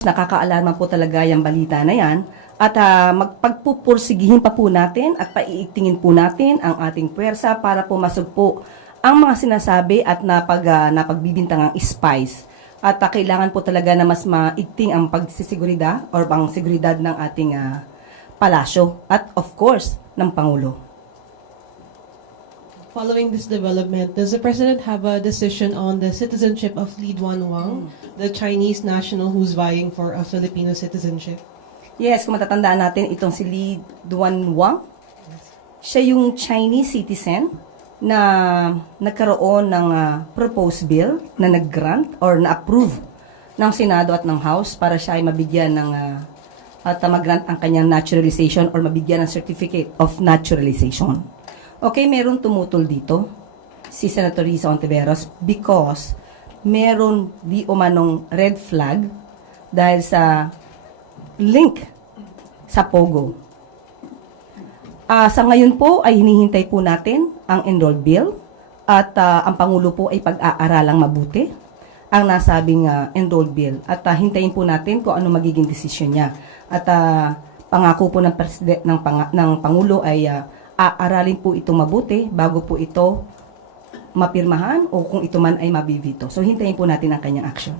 Nakakaalarma po talaga yung balita na yan. At uh, magpagpupursigihin pa po natin at paiitingin po natin ang ating puwersa para po ang mga sinasabi at napag, uh, napagbibintangang spies. At uh, kailangan po talaga na mas maigting ang pagsisiguridad or pang seguridad ng ating uh, palasyo at of course ng Pangulo. Following this development, does the President have a decision on the citizenship of Li Duan Wang, the Chinese national who's vying for a Filipino citizenship? Yes, kung matatandaan natin, itong si Li Duan Wang, siya yung Chinese citizen na nagkaroon ng ah, proposed bill na nag-grant or na-approve ng Senado at ng House para siya ay mabigyan ng ah, at ah, mag-grant ang kanyang naturalization or mabigyan ng certificate of naturalization. Okay, meron tumutol dito si Senator Risa Ontiveros because meron di umanong red flag dahil sa link sa Pogo. Ah, sa ngayon po ay hinihintay po natin ang enrolled bill at ah, ang Pangulo po ay pag-aaralang mabuti ang nasabing ah, enrolled bill at ah, hintayin po natin kung ano magiging desisyon niya. At ah, pangako po ng, preside- ng, pang- ng Pangulo ay ah, aaralin po ito mabuti bago po ito mapirmahan o kung ito man ay mabibito. So hintayin po natin ang kanyang action.